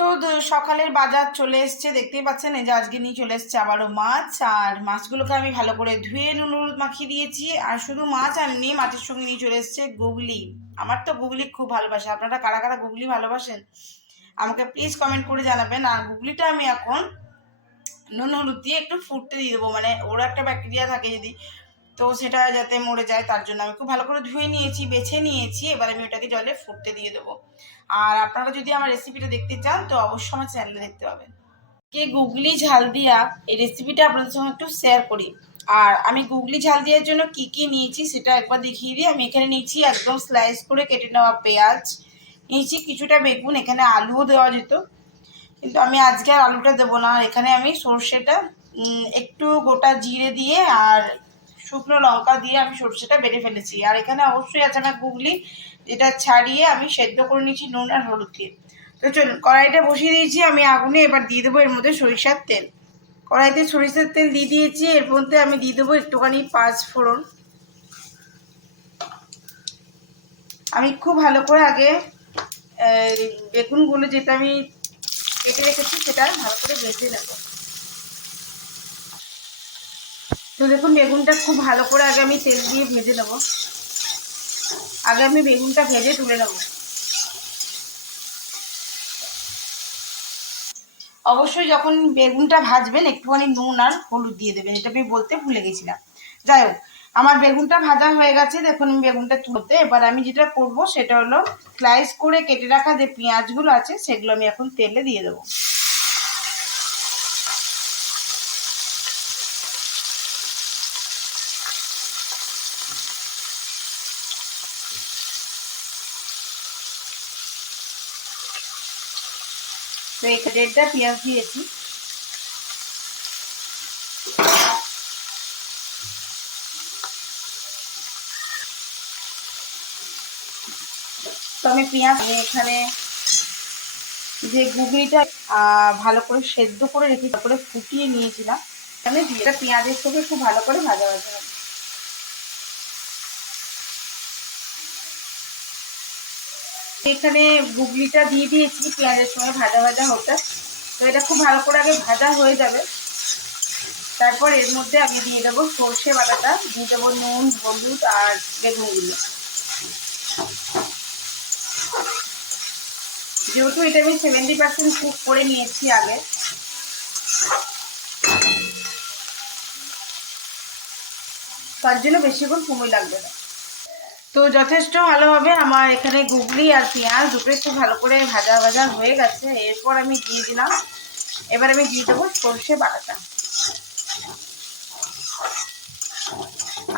তো সকালের বাজার চলে এসছে, দেখতেই পাচ্ছেন, এই যে আজকে নিয়ে চলে এসছে আবারও মাছ, আর মাছগুলোকে আমি ভালো করে ধুয়ে নুন, হলুদ মাখিয়ে দিয়েছি, আর শুধু মাছ আননি মাছের সঙ্গে নিয়ে চলে এসছে গুগলি। আমার তো গুগলি খুব ভালোবাসে, আপনারা কারা কারা গুগলি ভালোবাসেন, আমাকে প্লিজ কমেন্ট করে জানাবেন, আর গুগলিটা আমি এখন নুন, হলুদ দিয়ে একটু ফুটতে দিয়ে দেবো মানে ওর একটা ব্যাকটেরিয়া থাকে যদি তো সেটা যাতে মরে যায়, তার জন্য আমি খুব ভালো করে ধুয়ে নিয়েছি, বেছে নিয়েছি। এবার আমি ওটাকে জলে ফুটতে দিয়ে দেবো। আর আপনারা যদি আমার রেসিপিটা দেখতে চান, তো অবশ্যই আমার চ্যানেলে দেখতে পাবেন। কে গুগলি ঝাল দিয়া এই রেসিপিটা আপনাদের সঙ্গে একটু শেয়ার করি। আর আমি গুগলি ঝাল দেওয়ার জন্য কি কি নিয়েছি, সেটা একবার দেখিয়ে দিই। আমি এখানে নিয়েছি একদম স্লাইস করে কেটে নেওয়া পেঁয়াজ, নিয়েছি কিছুটা বেগুন, এখানে আলুও দেওয়া যেত। কিন্তু আমি আজকে আর আলুটা দেবো না। এখানে আমি সর্ষেটা একটু গোটা জিরে দিয়ে আর শুকনো লঙ্কা দিয়ে আমি সর্ষেটা বেটে ফেলেছি। আর এখানে অবশ্যই আছে আমার গুগলি, যেটা ছাড়িয়ে আমি সেদ্ধ করে নিয়েছি নুন আর হলুদ দিয়ে। তো চলুন, কড়াইটা বসিয়ে দিয়েছি, আমি আগুনে এবার দিয়ে দেবো এর মধ্যে সরিষার তেল। কড়াইতে সরিষার তেল দিয়ে দিয়েছি, এর মধ্যে আমি দিয়ে দেবো একটুখানি পাঁচ ফোড়ন। আমি খুব ভালো করে আগে বেগুনগুলো যেটা আমি কেটে রেখেছি, সেটা ভালো করে ভেজে নেব। তো দেখুন, বেগুনটা খুব ভালো করে আগে আমি তেল দিয়ে ভেজে নেব। আগে আমি বেগুনটা ভেজে তুলে নেব। অবশ্যই যখন বেগুনটা ভাজবেন, একটুখানি নুন আর হলুদ দিয়ে দেবেন। এটা আমি বলতে ভুলে গেছিলাম। যাই হোক, আমার বেগুনটা ভাজা হয়ে গেছে। দেখুন বেগুনটা তুলতে এবার আমি যেটা করব, সেটা হলো স্লাইস করে কেটে রাখা যে পেঁয়াজগুলো আছে, সেগুলো আমি এখন তেলে দিয়ে দেবো। তো এই দেড়টা পেঁয়াজ দিয়েছি। তো আমি পেঁয়াজ এখানে যে গুগলিটা ভালো করে সেদ্ধ করে রেখে তারপরে ফুটিয়ে নিয়েছিলাম। পেঁয়াজের সঙ্গে খুব ভালো করে ভাজা ভাজা এখানে গুগলিটা দিয়ে দিয়েছি পেঁয়াজের সঙ্গে ভাজা ভাজা হতে। তো এটা খুব ভালো করে আগে ভাজা হয়ে যাবে। তারপর এর মধ্যে আমি দিয়ে দেবো সর্ষে বাটাটা, দিয়ে দেবো নুন, হলুদ আর বেগুনগুলো যেহেতু এটা আমি সেভেন্টি পার্সেন্ট কুক করে নিয়েছি আগে। তার জন্য বেশিক্ষণ সময় লাগবে না। তো যথেষ্ট ভালোভাবে আমার এখানে গুগলি আর পেঁয়াজ দুটোই খুব ভালো করে ভাজা ভাজা হয়ে গেছে। এরপর আমি দিয়ে দিলাম। এবার আমি দিয়ে দেবো সর্ষে বাটাটা।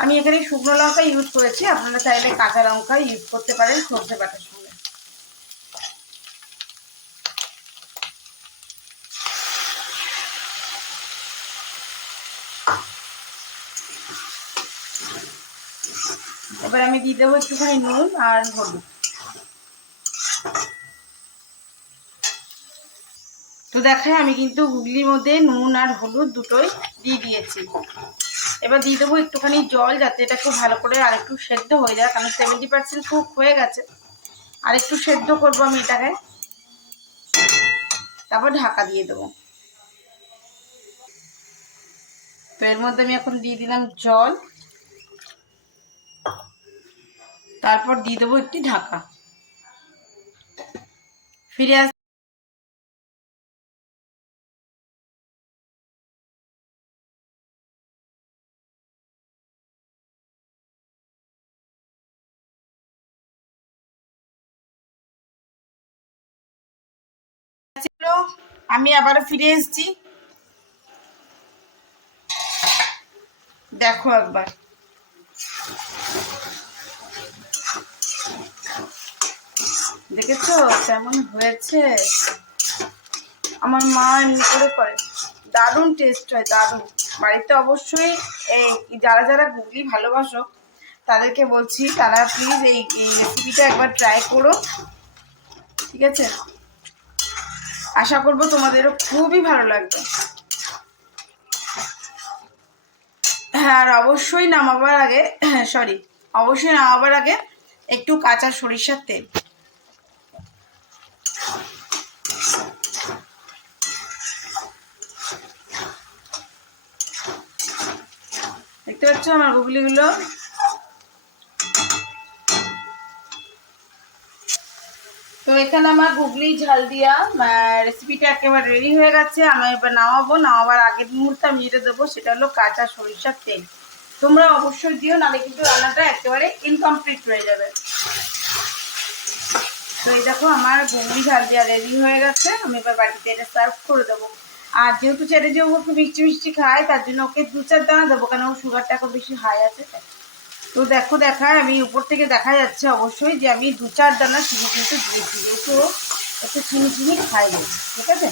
আমি এখানে শুকনো লঙ্কা ইউজ করেছি। আপনারা চাইলে কাঁচা লঙ্কা ইউজ করতে পারেন সর্ষে বাটার সঙ্গে। এবার আমি দিয়ে দেবো একটুখানি নুন আর হলুদ। তো দেখেন আমি কিন্তু গুগলির মধ্যে নুন আর হলুদ দুটোই দিয়ে দিয়েছি। এবার দিয়ে দেবো একটুখানি জল যাতে এটা খুব ভালো করে আর একটু সেদ্ধ হয়ে যায়, কারণ সেভেন্টি পার্সেন্ট কুক হয়ে গেছে। আর একটু সেদ্ধ করব আমি এটাকে। তারপর ঢাকা দিয়ে দেবো। তো এর মধ্যে আমি এখন দিয়ে দিলাম জল। তারপর দিয়ে দেবো একটি ঢাকা। ফিরে আস আমি আবারও ফিরে এসেছি। দেখো একবার। দেখেছ? কেমন হয়েছে? আমার মা এমনি করে করে। দারুণ টেস্ট হয়, দারুণ। বাড়িতে অবশ্যই এই যারা যারা গুগলি ভালোবাসো, তাদেরকে বলছি, তারা প্লিজ এই রেসিপিটা একবার ট্রাই করো। ঠিক আছে? আশা করব তোমাদেরও খুবই ভালো লাগবে। হ্যাঁ আর অবশ্যই নামাবার আগে সরি অবশ্যই নামাবার আগে একটু কাঁচা সরিষার তেল। পাচ্ছ আমার গুগলিগুলো? তো এখানে আমার গুগলি ঝাল দিয়া রেসিপিটা একেবারে রেডি হয়ে গেছে। আমি এবার নামাবো। নামাবার আগের মুহূর্তে আমি যেটা দেবো সেটা হলো কাঁচা সরিষার তেল। তোমরা অবশ্যই দিও, নাহলে কিন্তু রান্নাটা একেবারে ইনকমপ্লিট হয়ে যাবে। তো এই দেখো, আমার গুগলি ঝাল দেওয়া রেডি হয়ে গেছে। আমি এবার বাড়িতে এটা সার্ভ করে দেবো। আর যেহেতু ছেড়ে যে ও একটু মিষ্টি মিষ্টি খায়, তার জন্য ওকে দু চার দানা দেবো, কেন ওর সুগারটা খুব বেশি হাই আছে তো দেখো, দেখায়, আমি উপর থেকে দেখা যাচ্ছে অবশ্যই যে আমি দু চার দানা চিনি কিন্তু দিয়েছি, যেহেতু একটু চিনি চিনি খাই ঠিক আছে?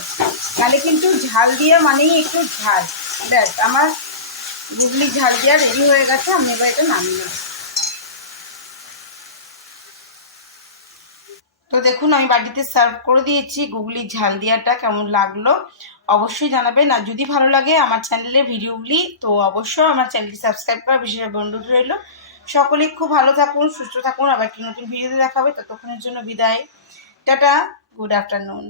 তাহলে কিন্তু ঝাল দিয়ে মানেই একটু ঝাল। ব্যাস, আমার গুগলি ঝাল দেওয়া রেডি হয়ে গেছে, আমি এবার এটা নামিয়ে নেব। তো দেখুন, আমি বাড়িতে সার্ভ করে দিয়েছি, গুগলি ঝাল দিয়াটা কেমন লাগল? অবশ্যই জানাবেন। আর যদি ভালো লাগে আমার চ্যানেলের ভিডিওগুলি, তো অবশ্যই আমার চ্যানেলটি সাবস্ক্রাইব করা বিশেষ বন্ধু রইল। সকলে খুব ভালো থাকুন, সুস্থ থাকুন। আবার একটি নতুন ভিডিওতে দেখাবে। ততক্ষণের জন্য বিদায়। Tata good afternoon